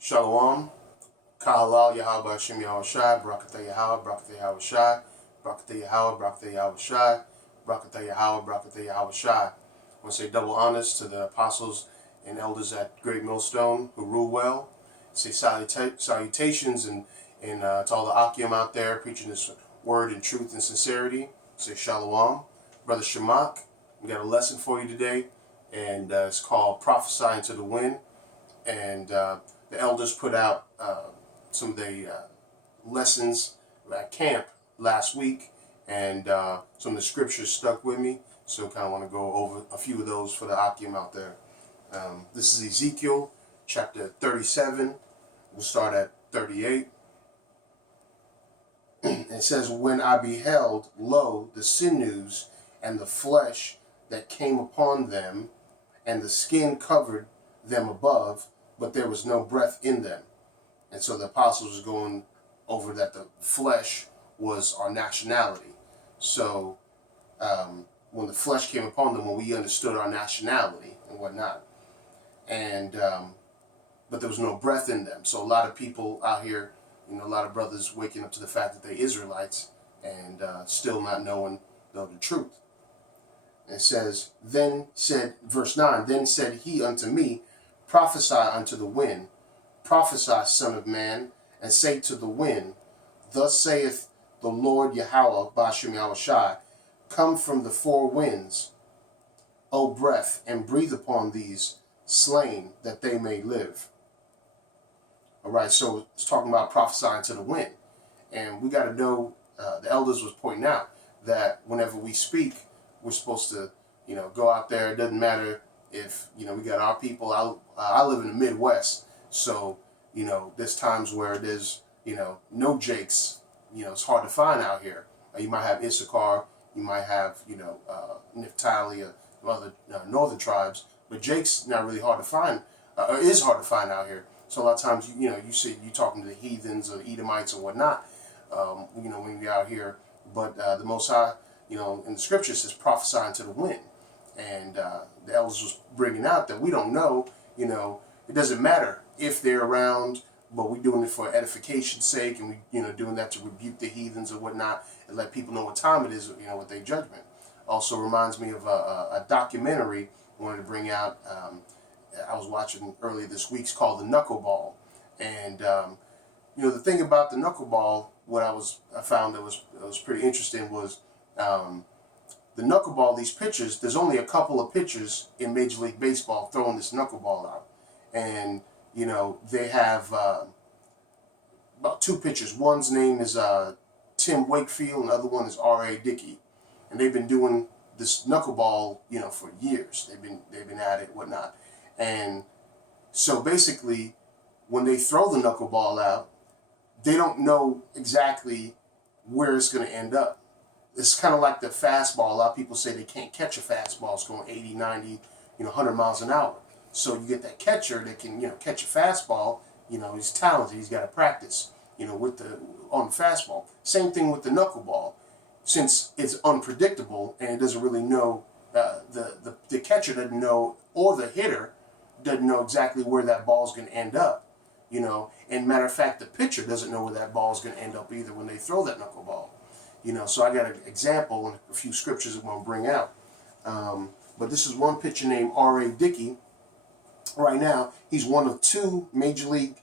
Shalom, Kahalal Yahweh Hashem Yahweh Shai, Barakatah Yahweh, Barakatah Yahweh Shai, Barakatah Yahweh, Barakatah Yahweh Shai, Barakatah Yahweh, Barakatah Yahweh Shai. I want to say double honors to the apostles and elders at Great Millstone who rule well. Say salutations and to all the Akim out there preaching this word in truth and sincerity. Say Shalom. Brother Shamak, we got a lesson for you today, and it's called Prophesying to the Wind. And the elders put out some of the lessons at camp last week, and some of the scriptures stuck with me, so kind of want to go over a few of those for the Akim out there. This is Ezekiel chapter 37. We'll start at 38. It says, "When I beheld, lo, the sinews and the flesh that came upon them, and the skin covered them above, but there was no breath in them." And so the apostles was going over that the flesh was our nationality. So when the flesh came upon them, when we understood our nationality and whatnot, and but there was no breath in them. So a lot of people out here, a lot of brothers waking up to the fact that they're Israelites and still not knowing the truth. And it says, then said, verse 9, then said he unto me, prophesy unto the wind, prophesy, son of man, and say to the wind, thus saith the Lord Yahweh, Bashem Yahweh Shai, come from the four winds, O breath, and breathe upon these slain, that they may live. All right, so it's talking about prophesying to the wind. And we got to know, the elders was pointing out that whenever we speak, we're supposed to, go out there. It doesn't matter if, we got our people out. I live in the Midwest, so, there's times where there's, no Jakes, it's hard to find out here. You might have Issachar, you might have, Naphtali, or other northern tribes, but Jake's not really hard to find, or is hard to find out here. So a lot of times, you see, you talking to the heathens or Edomites or whatnot, when you're out here. But the Most High, in the scriptures says prophesying to the wind. And the elders was bringing out that we don't know, it doesn't matter if they're around, but we're doing it for edification's sake, and we, doing that to rebuke the heathens or whatnot, and let people know what time it is, with their judgment. Also reminds me of a documentary I wanted to bring out. I was watching earlier this week. It's called the Knuckleball, and the thing about the Knuckleball, what I found that was pretty interesting was the Knuckleball. These pitchers, there's only a couple of pitchers in Major League Baseball throwing this Knuckleball out, and they have about two pitchers. One's name is Tim Wakefield, and the other one is R.A. Dickey, and they've been doing this Knuckleball, for years. They've been at it, whatnot. And so basically, when they throw the Knuckleball out, they don't know exactly where it's going to end up. It's kind of like the fastball. A lot of people say they can't catch a fastball. It's going 80, 90, 100 miles an hour. So you get that catcher that can, catch a fastball. He's talented. He's got to practice, on the fastball. Same thing with the Knuckleball. Since it's unpredictable and it doesn't really know, the catcher doesn't know, or the hitter doesn't know exactly where that ball's going to end up, and matter of fact, the pitcher doesn't know where that ball's going to end up either when they throw that Knuckleball, so I got an example and a few scriptures I'm going to bring out, but this is one pitcher named R.A. Dickey. Right now, he's one of two Major League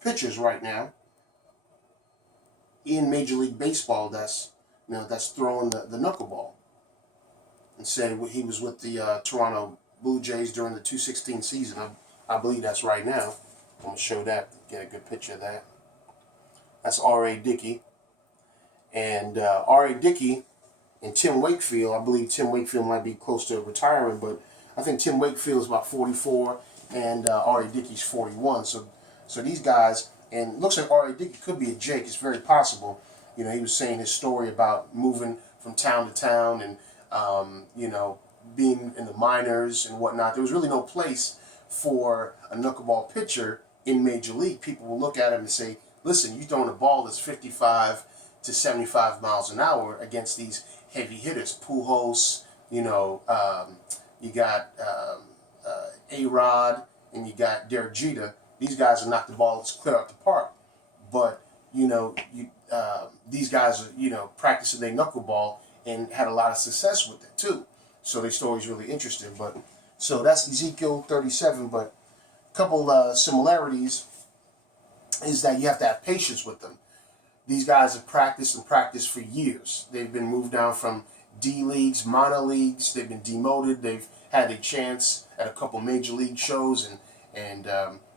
pitchers right now in Major League Baseball that's throwing the Knuckleball. And said he was with the Toronto Blue Jays during the 2016 season. I believe that's right now. I'm going to show that, get a good picture of that. That's R.A. Dickey. And R.A. Dickey and Tim Wakefield, I believe Tim Wakefield might be close to retiring, but I think Tim Wakefield is about 44 and R.A. Dickey's 41. So these guys, and it looks like R.A. Dickey could be a Jake. It's very possible. He was saying his story about moving from town to town and being in the minors and whatnot. There was really no place for a knuckleball pitcher in Major League. People will look at him and say, listen, you're throwing a ball that's 55 to 75 miles an hour against these heavy hitters. Pujols, you got A-Rod, and you got Derek Jeter. These guys will knock the ball clear out the park. But, these guys are, practicing their knuckleball and had a lot of success with it too. So their story's really interesting. But so that's Ezekiel 37. But a couple similarities is that you have to have patience with them. These guys have practiced and practiced for years. They've been moved down from D leagues, minor leagues. They've been demoted. They've had a chance at a couple major league shows, and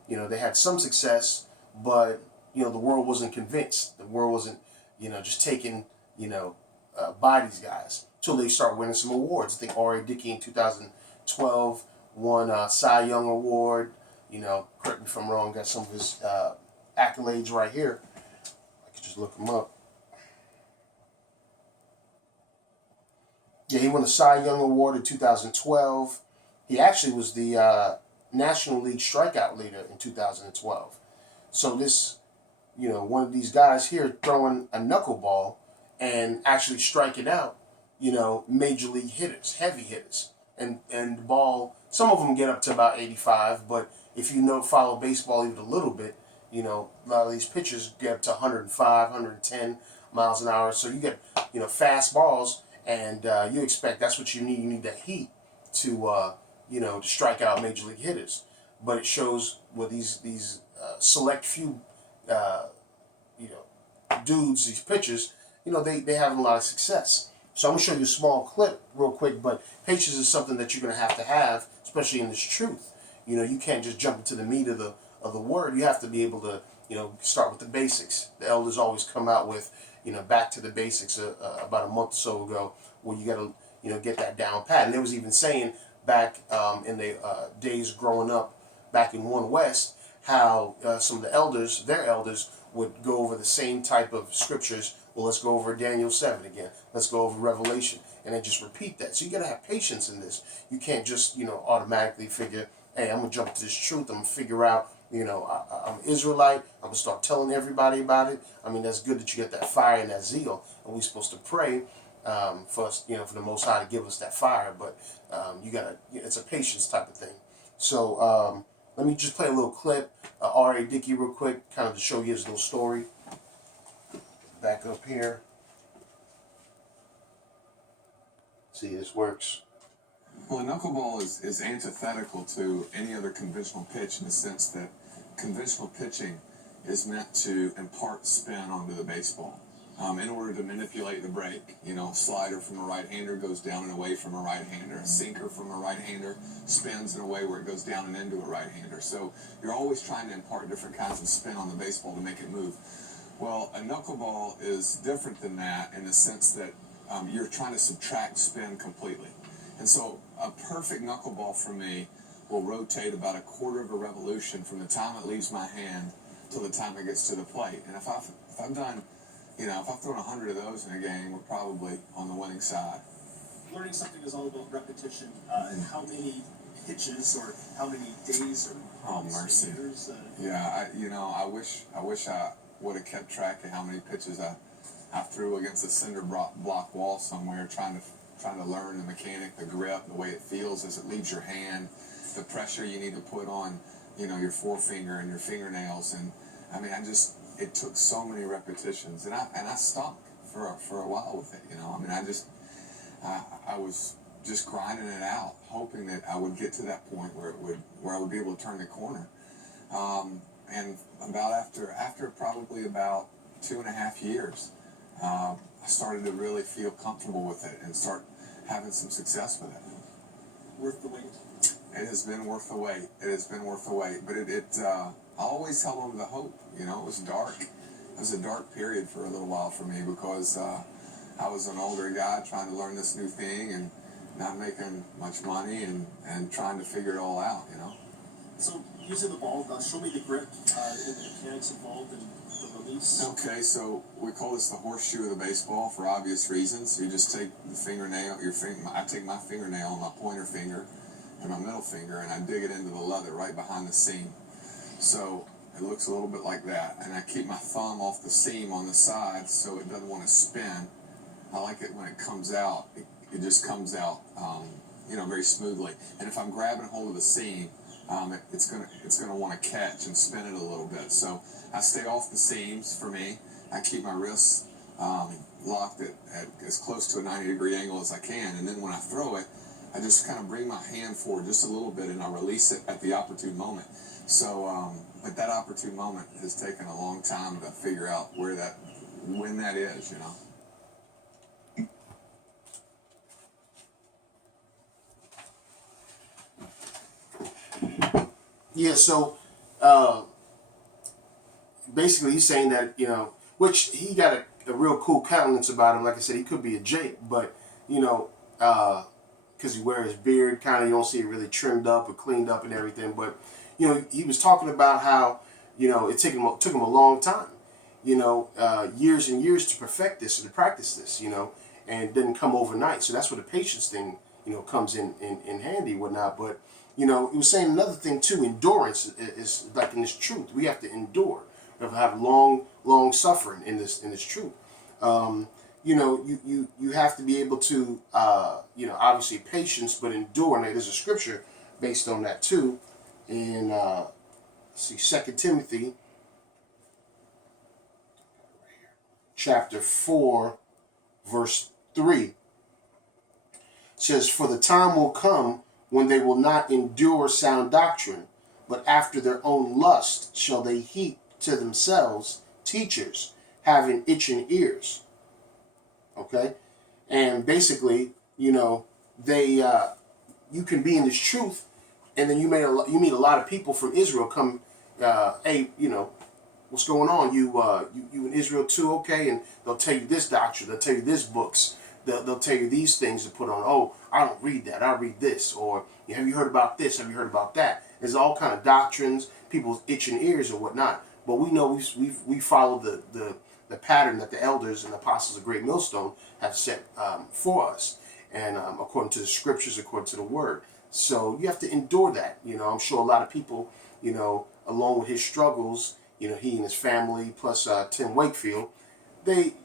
they had some success, but the world wasn't convinced. The world wasn't just taken by these guys until they start winning some awards. I think R.A. Dickey in 2012 won a Cy Young Award. Correct me if I'm wrong. Got some of his accolades right here. I could just look him up. Yeah, he won the Cy Young Award in 2012. He actually was the National League strikeout leader in 2012. So this, one of these guys here throwing a knuckleball and actually striking out, major league hitters, heavy hitters. And the ball, some of them get up to about 85, but if follow baseball even a little bit, a lot of these pitchers get up to 105, 110 miles an hour. So you get, fast balls, and you expect that's what you need. You need that heat to, to strike out major league hitters. But it shows with these select few, dudes, these pitchers, they have a lot of success. So I'm going to show you a small clip real quick, but patience is something that you're going to have, especially in this truth. You can't just jump into the meat of the word. You have to be able to, start with the basics. The elders always come out with, back to the basics about a month or so ago, where you got to, get that down pat. And they was even saying back in the days growing up back in One West, how some of the elders, their elders, would go over the same type of scriptures. Well, let's go over Daniel 7 again. Let's go over Revelation. And then just repeat that. So you got to have patience in this. You can't just, automatically figure, hey, I'm going to jump to this truth. I'm going to figure out, I'm Israelite. I'm going to start telling everybody about it. I mean, that's good that you get that fire and that zeal. And we're supposed to pray for us, for the Most High to give us that fire. But you got to, it's a patience type of thing. So let me just play a little clip, R.A. Dickey real quick, kind of to show you his little story. Back up here. See, this works. Well, a knuckleball is antithetical to any other conventional pitch in the sense that conventional pitching is meant to impart spin onto the baseball in order to manipulate the break. Slider from a right-hander goes down and away from a right-hander. A sinker from a right-hander spins in a way where it goes down and into a right-hander. So you're always trying to impart different kinds of spin on the baseball to make it move. Well, a knuckleball is different than that in the sense that you're trying to subtract spin completely. And so a perfect knuckleball for me will rotate about a quarter of a revolution from the time it leaves my hand till the time it gets to the plate. And if I've done, if I've thrown 100 of those in a game, we're probably on the winning side. Learning something is all about repetition. How many pitches or how many days or mercy. Years? I wish I would have kept track of how many pitches I threw against a cinder block wall somewhere, trying to learn the mechanic, the grip, the way it feels as it leaves your hand, the pressure you need to put on, your forefinger and your fingernails. And I mean, it took so many repetitions, and I stopped for a while with it. I was just grinding it out, hoping that I would get to that point where I would be able to turn the corner. And after probably about 2.5 years, I started to really feel comfortable with it and start having some success with it. Worth the wait? It has been worth the wait. It has been worth the wait. But I always held on to the hope. It was dark. It was a dark period for a little while for me because I was an older guy trying to learn this new thing and not making much money and trying to figure it all out, So using the ball, show me the grip and the mechanics involved in the release. Okay, so we call this the horseshoe of the baseball for obvious reasons. You just take the fingernail, I take my fingernail, my pointer finger, and my middle finger, and I dig it into the leather right behind the seam. So it looks a little bit like that. And I keep my thumb off the seam on the side so it doesn't want to spin. I like it when it comes out. It just comes out, very smoothly. And if I'm grabbing hold of the seam, it's gonna want to catch and spin it a little bit. So I stay off the seams. For me, I keep my wrists locked at as close to a 90-degree angle as I can, and then when I throw it, I just kind of bring my hand forward just a little bit, and I release it at the opportune moment. So, but that opportune moment has taken a long time to figure out when that is, you know. Yeah, so basically he's saying that, you know, which he got a real cool countenance about him. Like I said, he could be a Jake, but, you know, because he wears his beard, kind of, you don't see it really trimmed up or cleaned up and everything. But, you know, he was talking about how, you know, it took him a long time, you know, years and years to perfect this and to practice this, you know, and it didn't come overnight. So that's where the patience thing, you know, comes in handy, whatnot. But, you know, he was saying another thing too. Endurance is like in this truth. We have to endure. We have to have long suffering in this truth. You know, you have to be able to, you know, obviously patience, but endure. And there's a scripture based on that too. In let's see, 2 Timothy chapter 4, verse 3 says, "For the time will come when they will not endure sound doctrine, but after their own lust shall they heap to themselves teachers having itching ears." Okay? And basically, you know, they you can be in this truth, and then you meet a lot of people from Israel come, hey, you know, what's going on? You in Israel too, okay? And they'll tell you this doctrine, they'll tell you this books, they'll tell you these things to put on. Oh, I don't read that, I read this. Or, have you heard about this? Have you heard about that? There's all kind of doctrines, people's itching ears or whatnot. But we know we follow the pattern that the elders and apostles of Great Millstone have set for us, and according to the scriptures, according to the word. So you have to endure that. You know, I'm sure a lot of people, you know, along with his struggles, you know, he and his family plus Tim Wakefield, they,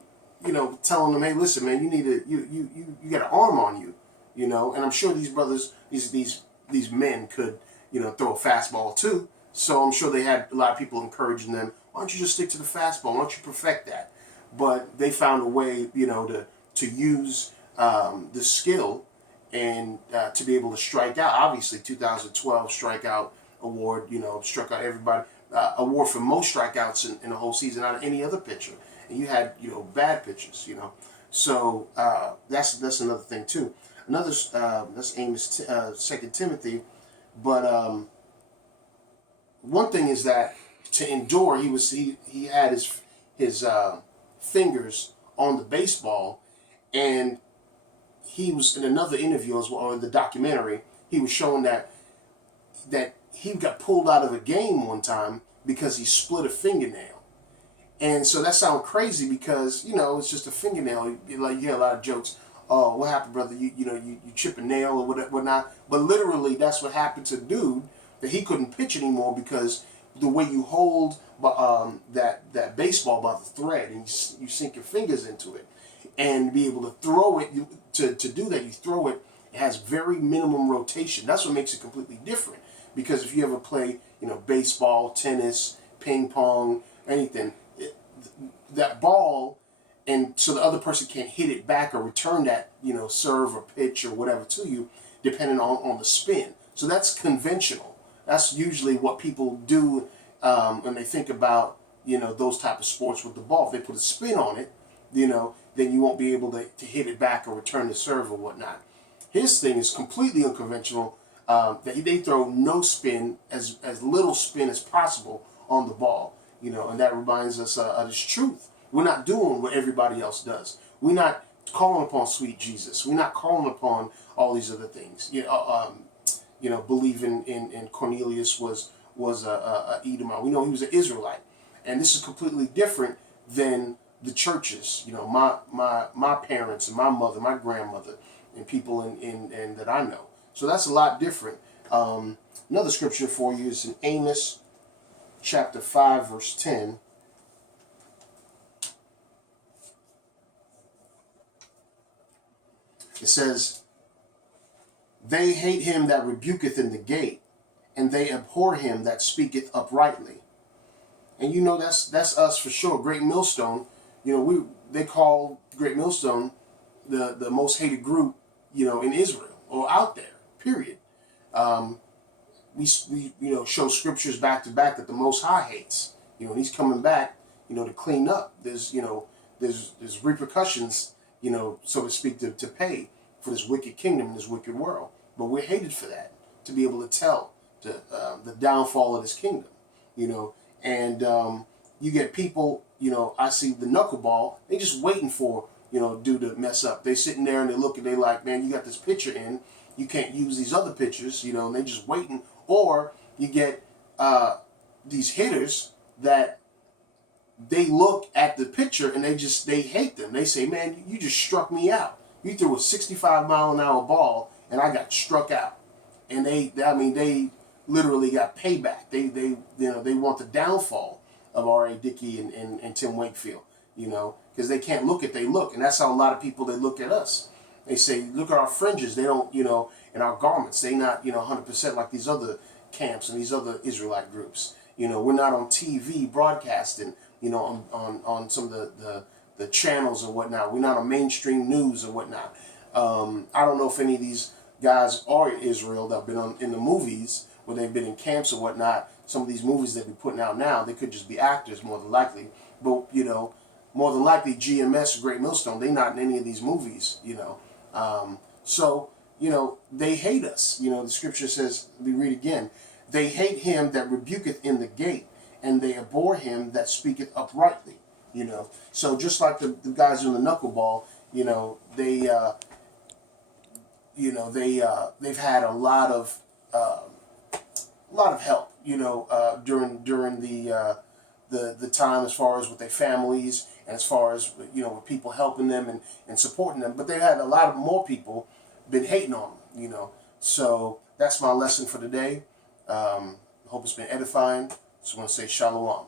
you know, telling them, hey, listen, man, you need to you got an arm on you, you know. And I'm sure these brothers, these men could, you know, throw a fastball too. So I'm sure they had a lot of people encouraging them, why don't you just stick to the fastball? Why don't you perfect that? But they found a way, you know, to use the skill and to be able to strike out. Obviously, 2012 strikeout award, you know, struck out everybody. Award for most strikeouts in the whole season out of any other pitcher. And you had, you know, bad pitchers, you know. So that's another thing too. Another that's Amos, 2 Timothy, but one thing is that to endure, he had his fingers on the baseball, and he was in another interview as well, or in the documentary, he was showing that he got pulled out of a game one time because he split a fingernail. And so that sounds crazy because, you know, it's just a fingernail. Like, you hear a lot of jokes. Oh, what happened, brother? You chip a nail or whatnot. But literally, that's what happened to the dude, that he couldn't pitch anymore because the way you hold that baseball by the thread, and you sink your fingers into it, and be able to throw it, to do that, you throw it, it has very minimum rotation. That's what makes it completely different. Because if you ever play, you know, baseball, tennis, ping pong, anything, that ball, and so the other person can't hit it back or return that, you know, serve or pitch or whatever to you, depending on the spin. So that's conventional. That's usually what people do when they think about, you know, those type of sports with the ball. If they put a spin on it, you know, then you won't be able to hit it back or return the serve or whatnot. His thing is completely unconventional. That they throw no spin, as little spin as possible on the ball, you know, and that reminds us of this truth. We're not doing what everybody else does. We're not calling upon sweet Jesus. We're not calling upon all these other things. You know, believing in Cornelius was a Edomite. We know he was an Israelite, and this is completely different than the churches. You know, my parents and my mother, my grandmother, and people in that I know. So that's a lot different. Another scripture for you is in Amos chapter 5, verse 10. It says, "They hate him that rebuketh in the gate, and they abhor him that speaketh uprightly. And you know that's us for sure. Great Millstone, you know, they call Great Millstone the most hated group, you know, in Israel or out there. Period. We you know, show scriptures back to back that the Most High hates. You know, and he's coming back, you know, to clean up. There's, you know, there's repercussions, you know, so to speak, to pay for this wicked kingdom and this wicked world. But we're hated for that, to be able to tell the downfall of this kingdom, you know. And you get people, you know, I see the Knuckleball, they just waiting for, you know, dude to mess up. They sitting there and they look and they like, man, you got this picture in, you can't use these other pictures, you know, and they just waiting. Or you get these hitters that they look at the picture and they hate them. They say, man, you just struck me out. You threw a 65-mile-an-hour ball and I got struck out. And they literally got payback. They you know, they want the downfall of R.A. Dickey and Tim Wakefield, you know, because they can't look at they look. And that's how a lot of people, they look at us. They say, look at our fringes. They don't, you know, and our garments. They not, you know, 100% like these other camps and these other Israelite groups. You know, we're not on TV broadcasting, you know, on some of the channels or whatnot. We're not on mainstream news or whatnot. I don't know if any of these guys are in Israel that have been in the movies where they've been in camps or whatnot. Some of these movies that they're putting out now, they could just be actors more than likely. But, you know, more than likely GMS, Great Millstone, they're not in any of these movies, you know. So, you know, they hate us. You know, the scripture says, we read again, they hate him that rebuketh in the gate, and they abhor him that speaketh uprightly. You know, so just like the guys doing the Knuckleball, you know, they've had a lot of help, you know, during the time, as far as with their families and as far as, you know, with people helping them and supporting them. But they had a lot of more people been hating on them, you know. So that's my lesson for today. Hope it's been edifying. Just want to say shalom.